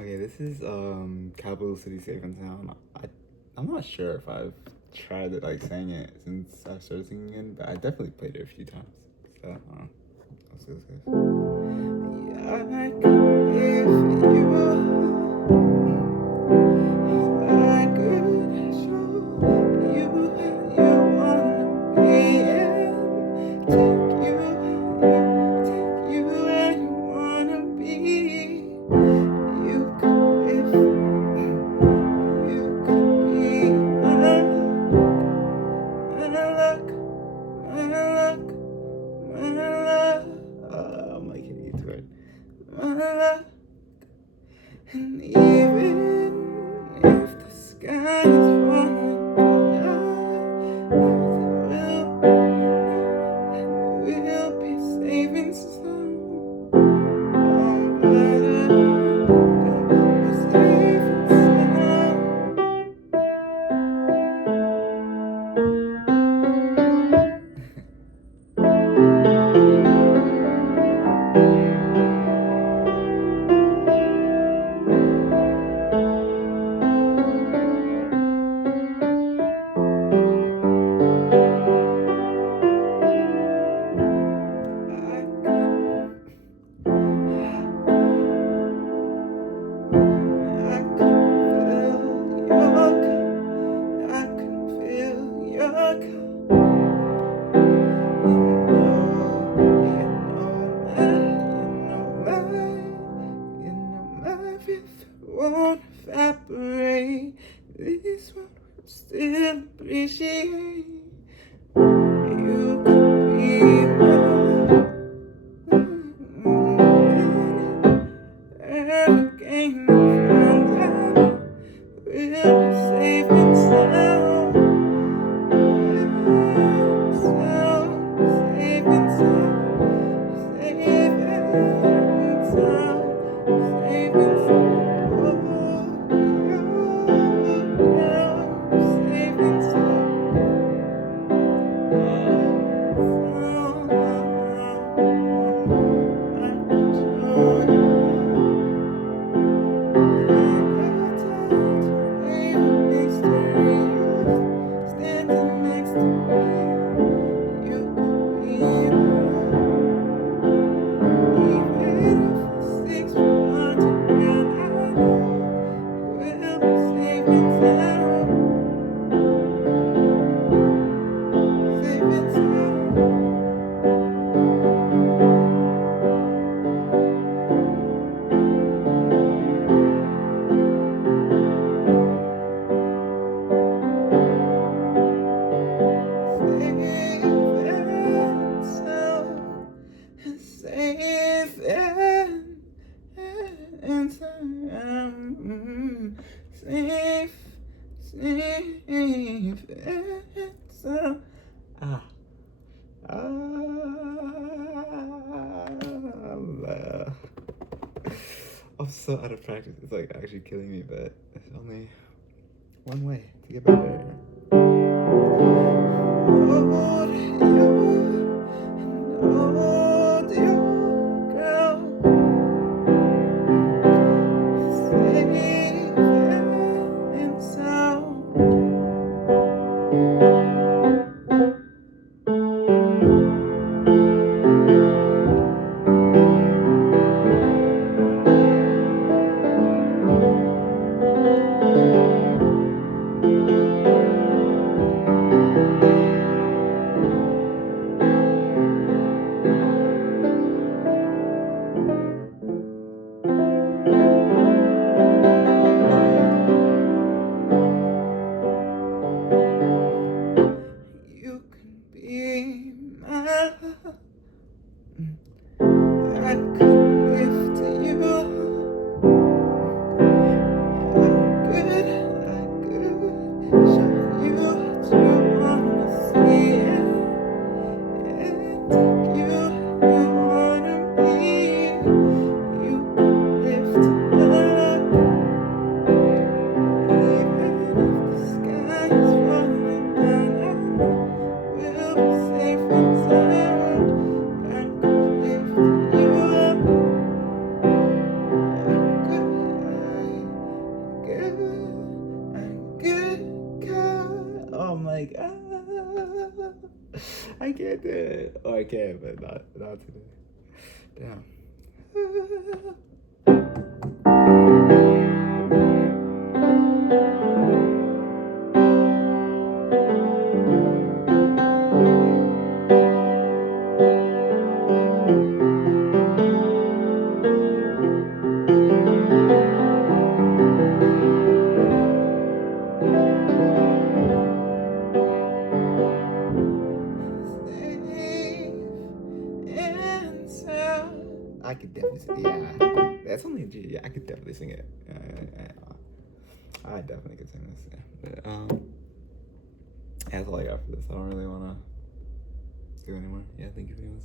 Okay, this is Capital City Safe and Sound. I'm not sure if I've tried it like saying it since I started singing it, but I definitely played it a few times. So let's go, let's go. Yeah, I could if I could show you you wanna be and take you where you wanna be. You could if you could be my luck, my luck, my luck. I'm like hitting it right. My luck, and even if the sky is falling tonight, we'll be saving some. We're saving I can feel your cup. My breath won't evaporate. This one will still appreciate. You could be every game from that. We'll be safe and sound. Safe and sound. Safe and sound. Safe and sound. Safe and standing next to me, you could be even if it's 6 feet underground. I know we'll be safe and sound, safe and sound. Safe and sound, safe, safe and sound. Ah, I'm so out of practice. It's like actually killing me, but there's only one way to get better. Hold you and hold you, girl. Safe and sound. can't do it. Or I can, but not today. Damn. I could definitely sing. Yeah, that's only a G. Yeah, I could definitely sing it. I definitely could sing this. Yeah, but that's all I got for this. I don't really want to do anymore. Yeah, thank you for doing this.